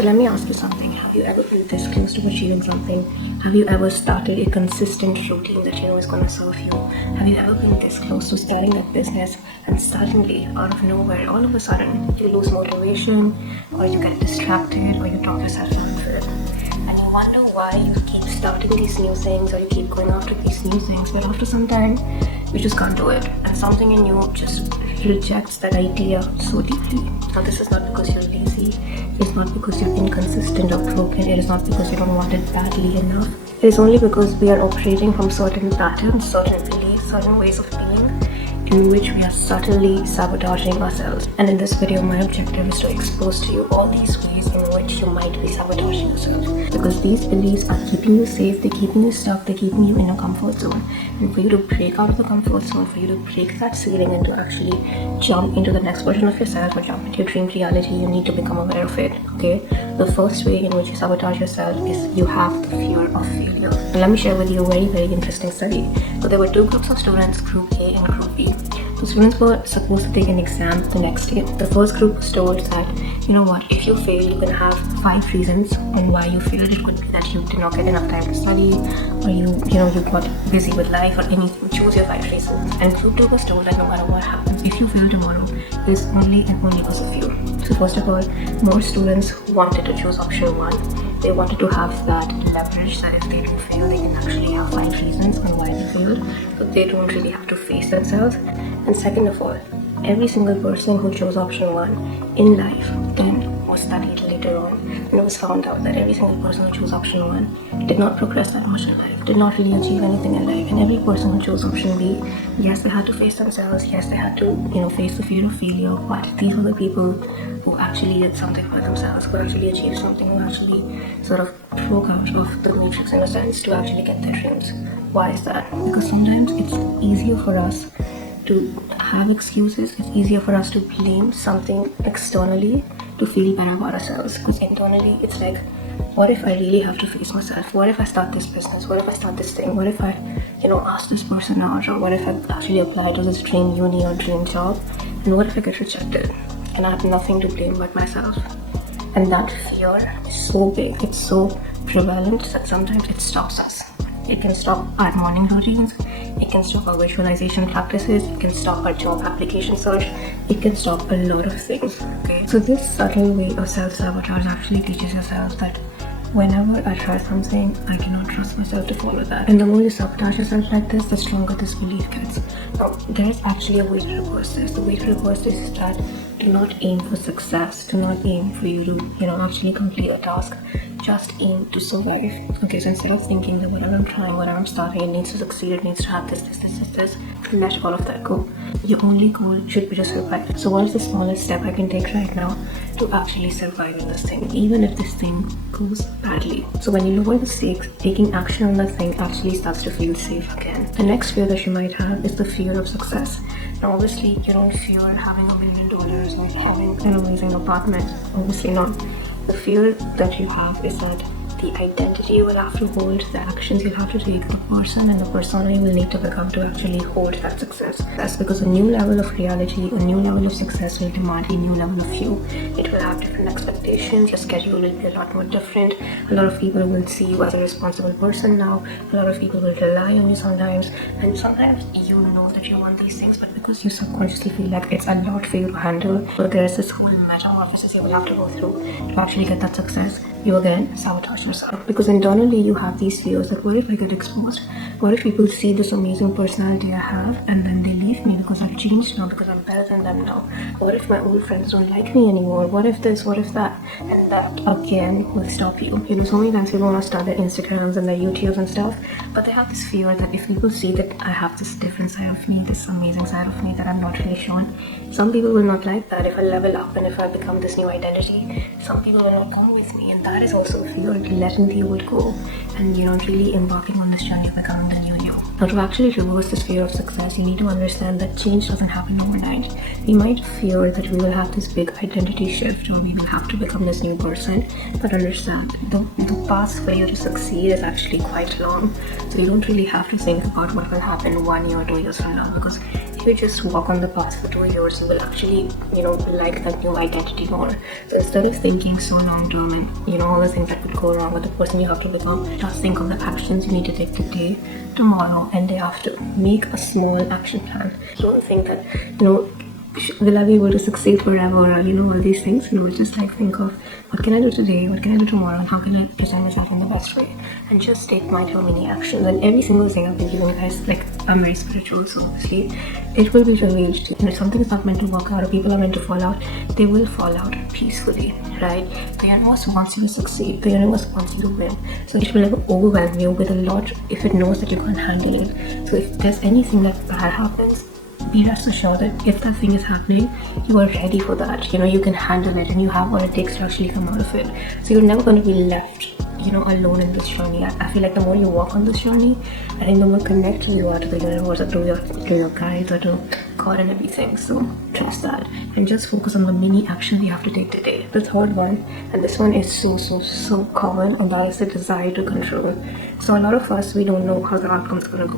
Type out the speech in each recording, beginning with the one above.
So let me ask you something. Have you ever been this close to achieving something? Have you ever started a consistent routine that you know is going to serve you? Have you ever been this close to starting that business and suddenly, out of nowhere, all of a sudden, you lose motivation, or you get distracted, or you talk yourself out of it? And you wonder why you keep starting these new things, or you keep going after these new things, but after some time, you just can't do it. And something in you just rejects that idea so deeply. Now, this is not because you're lazy. It's not because you're inconsistent or broken. It is not because you don't want it badly enough. It is only because we are operating from certain patterns, certain beliefs, certain ways of being, in which we are subtly sabotaging ourselves. And in this video, my objective is to expose to you all these ways in which you might be sabotaging yourself. Because these beliefs are keeping you safe, they're keeping you stuck, they're keeping you in a comfort zone. And for you to break out of the comfort zone, for you to break that ceiling and to actually jump into the next version of yourself or jump into your dream reality, you need to become aware of it, okay? The first way in which you sabotage yourself is you have the fear of failure. And let me share with you a very, very interesting study. So there were two groups of students, Group A and Group B. The students were supposed to take an exam the next day. The first group was told that, you know what, if you fail, you can have 5 reasons on why you failed. It could be that you did not get enough time to study, or you got busy with life, or anything. Choose your 5 reasons. And Group 2 was told that no matter what happens, if you fail tomorrow, it's only and only because of you. So first of all, more students wanted to choose option 1. They wanted to have that leverage that if they do fail, they can actually have 5 reasons on why they failed, so they don't really have to face themselves. And second of all, every single person who chose option 1 in life then was studied later on, and it was found out that every single person who chose option 1 did not progress that much in life, did not really achieve anything in life. And every person who chose option B, yes, they had to face themselves, yes, they had to, face the fear of failure, but these were the people who actually did something for themselves, who actually achieved something, who actually sort of broke out of the matrix in a sense to actually get their dreams. Why is that? Because sometimes it's easier for us to have excuses, it's easier for us to blame something externally to feel better about ourselves. Because internally, it's like, what if I really have to face myself? What if I start this business? What if I start this thing? What if I, ask this person out? Or what if I actually apply to this dream uni or dream job? And what if I get rejected? And I have nothing to blame but myself. And that fear is so big, it's so prevalent that sometimes it stops us. It can stop our morning routines, it can stop our visualization practices, it can stop our job application search, it can stop a lot of things, okay? So this subtle way of self-sabotage actually teaches yourself that whenever I try something, I cannot trust myself to follow that. And the more you sabotage yourself like this, the stronger this belief gets. Now, there is actually a way to reverse this. The way to reverse this is that do not aim for success. Do not aim for you to, actually complete a task. Just aim to survive. Okay, so instead of thinking that whatever I'm trying, whatever I'm starting, it needs to succeed, it needs to have this, let all of that go. Your only goal should be to survive. So what is the smallest step I can take right now to actually survive in this thing, even if this thing goes badly? So when you lower the stakes, taking action on that thing actually starts to feel safe again. The next fear that you might have is the fear of success. Now obviously you don't fear having $1 million or having an amazing apartment, obviously not. The fear that you have is that the identity you will have to hold, the actions you'll have to take, the person and the persona you will need to become to actually hold that success. That's because a new level of reality, a new level of success will demand a new level of you. It will have different expectations, your schedule will be a lot more different. A lot of people will see you as a responsible person now. A lot of people will rely on you sometimes. And sometimes you know that you want these things, but because you subconsciously feel like it's a lot for you to handle, so there's this whole metamorphosis you will have to go through to actually get that success, you again sabotage yourself. Because internally you have these fears that what if I get exposed? What if people see this amazing personality I have and then they leave me because I've changed now, because I'm better than them now? What if my old friends don't like me anymore? What if this, what if that? And that again will stop you. So many times people want to start their Instagrams and their YouTubes and stuff, but they have this fear that if people see that I have this different side of me, this amazing side of me that I'm not really shown, some people will not like that. If I level up and if I become this new identity, some people will not come with me, and that is also fear, letting the old go and really embarking on this journey of becoming the new you. Now, to actually reverse this fear of success, you need to understand that change doesn't happen overnight. We might fear that we will have this big identity shift or we will have to become this new person, but understand the path for you to succeed is actually quite long. So you don't really have to think about what will happen 1 year or 2 years from now, because if you just walk on the path for 2 years, you will actually, like that new identity more. So instead of thinking so long term and, all the things that could go wrong with the person you have to become, just think of the actions you need to take today, tomorrow, and day after. Make a small action plan. Don't think that, will I be able to succeed forever, or all these things. Just like think of what can I do today, what can I do tomorrow, and how can I present myself in the best way, and just take micro mini actions. And every single thing I've been giving guys, like, I'm very spiritual, so obviously it will be revealed to you. And if something's not meant to work out, or people are meant to fall out, they will fall out peacefully, right? The universe wants you to succeed, the universe wants you to win, so it will never overwhelm you with a lot if it knows that you can't handle it. So if there's anything that bad happens, be rest assured that if that thing is happening, you are ready for that. You can handle it, and you have what it takes to actually come out of it. So you're never going to be left, alone in this journey. I feel like the more you walk on this journey, I think the more connected you are to the universe, or to your guides, or to God and everything. So trust that, and just focus on the mini actions you have to take today. The third one, and this one is so common, and that is the desire to control. So a lot of us, we don't know how the outcome's gonna go.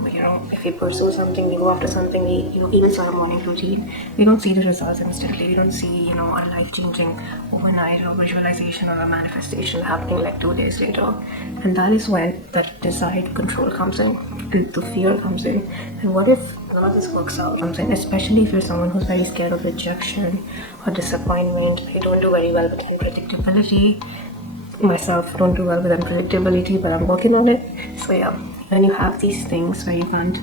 If we pursue something, we go after something, we even start a morning routine, we don't see the results instantly. We don't see our life changing overnight, or visualization or a manifestation happening like 2 days later. And that is when that desire to control comes in, and the fear comes in. And what if none of this works out? Especially if you're someone who's very scared of rejection or disappointment. I don't do very well with unpredictability. Myself don't do well with unpredictability, but I'm working on it. So yeah, when you have these things where you can't,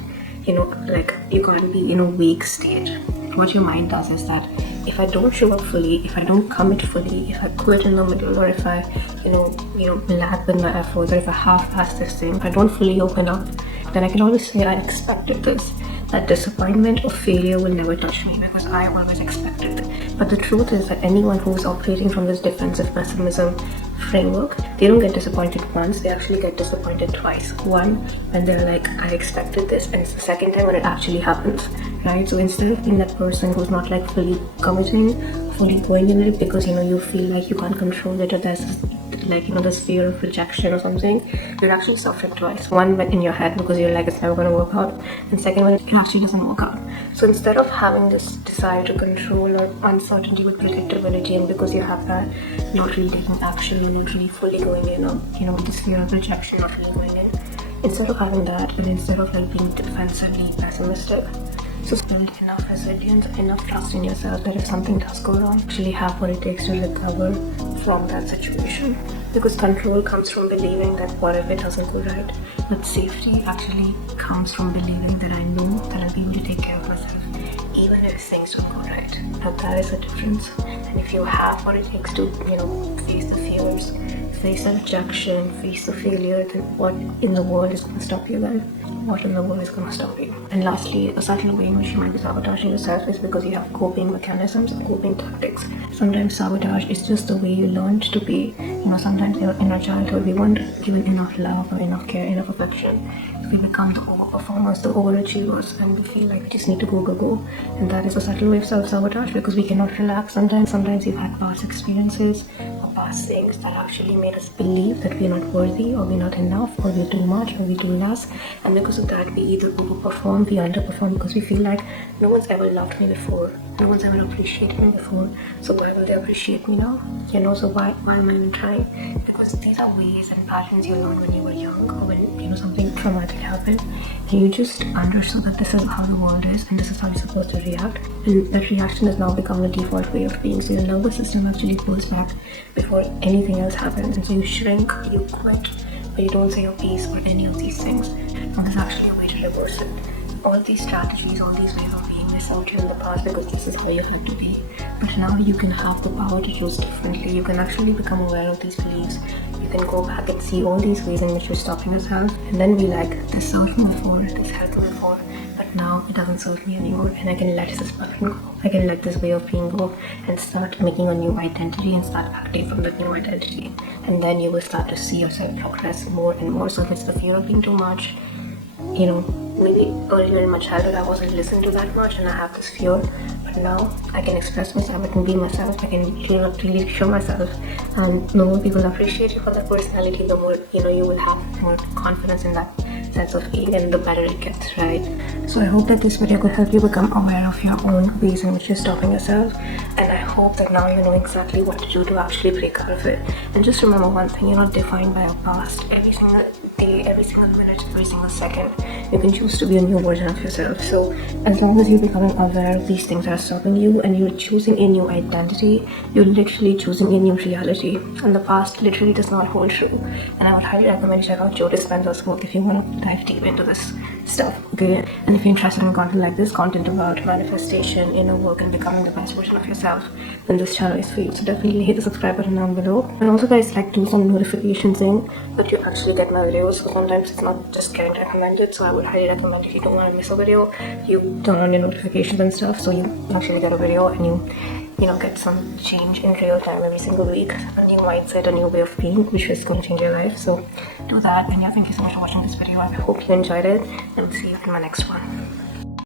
you can't be in a weak state, what your mind does is that if I don't show up fully, if I don't commit fully, if I quit in the middle, or if I, lag with my efforts, or if I half-pass this thing, if I don't fully open up, then I can always say I expected this. That disappointment or failure will never touch me because I always expected it. But the truth is that anyone who is operating from this defensive pessimism framework, they don't get disappointed once, they actually get disappointed twice. One, when they're like, I expected this, and it's the second time when it actually happens, right? So instead of being that person who's not like fully committing, fully going in it because you feel like you can't control it, or there's this fear of rejection or something, you're actually suffering twice. One, in your head because you're like, it's never going to work out, and second, when it actually doesn't work out. So instead of having this desire to control or uncertainty with predictability, and because you have that, not really taking action, or not really fully going in, or with this fear of rejection, not really going in, instead of having that, and instead of being defensively pessimistic, so build enough resilience, enough trust in yourself that if something does go wrong, actually have what it takes to recover from that situation. Because control comes from believing that what if it doesn't go right, but safety actually comes from believing that I know that I'll be able to take care of myself even if things don't go right. Now that is the difference. And if you have what it takes to, face the fears, face the rejection, face the failure, then what in the world is going to stop you then? What in the world is going to stop you? And lastly, a subtle way in which you might be sabotaging yourself is because you have coping mechanisms or coping tactics. Sometimes sabotage is just the way you learned to be. Sometimes in our childhood we weren't given enough love, or enough care, enough affection. So we become the overperformers, the overachievers, and we feel like we just need to go. And that is a subtle way of self-sabotage because we cannot relax. Sometimes we've had past experiences or past things that actually made us believe that we're not worthy, or we're not enough, or we're too much, or we're too less. And because of that, we either overperform, we underperform, because we feel like no one's ever loved me before, no one's ever appreciated me before, so why will they appreciate me now? So why am I even trying? Because these are ways and patterns you learned when you were young, or when something traumatic happened, and you just understood that this is how the world is, and this is how you're supposed to react, and that reaction has now become the default way of being. So your nervous system actually pulls back before anything else happens, and so you shrink, you quit, but you don't say your piece or any of these things. Now there's actually a way to reverse it. All these strategies, all these ways of being, they served you in the past because this is how you had to be. But now you can have the power to choose differently. You can actually become aware of these beliefs. You can go back and see all these ways in which you're stopping yourself, and then be like, this served me before, this helped me before, but now it doesn't serve me anymore, and I can let this pattern go. I can let this way of being go, and start making a new identity, and start acting from that new identity. And then you will start to see yourself progress more and more. So if it's the fear of being too much, maybe earlier in my childhood I wasn't listening to that much, and I have this fear, but now I can express myself, I can be myself, I can really show myself, and the more people appreciate you for that personality, the more you will have more confidence in that sense of gain, and the better it gets, right? So I hope that this video could help you become aware of your own ways in which you're stopping yourself, and I hope that now you know exactly what to do to actually break out of it. And just remember one thing, you're not defined by your past. Every single day, every single minute, every single second, you can choose to be a new version of yourself. So as long as you're becoming aware of these things that are stopping you and you're choosing a new identity, you're literally choosing a new reality, and the past literally does not hold true. And I would highly recommend you check out Joe Dispenza's book if you want to dive deep into this stuff, okay? And if you're interested in content like this, content about manifestation, inner work, and becoming the best version of yourself, then this channel is for you. So definitely hit the subscribe button down below. And also guys, like do some notification thing that you actually get my videos, so sometimes it's not just getting recommended. So I would highly recommend, if you don't want to miss a video, you turn on your notifications and stuff, so you actually get a video and you know, get some change in real time every single week, a new mindset, a new way of being, which is going to change your life. So do that. And yeah, thank you so much for watching this video. I hope you enjoyed it, and see you in my next one.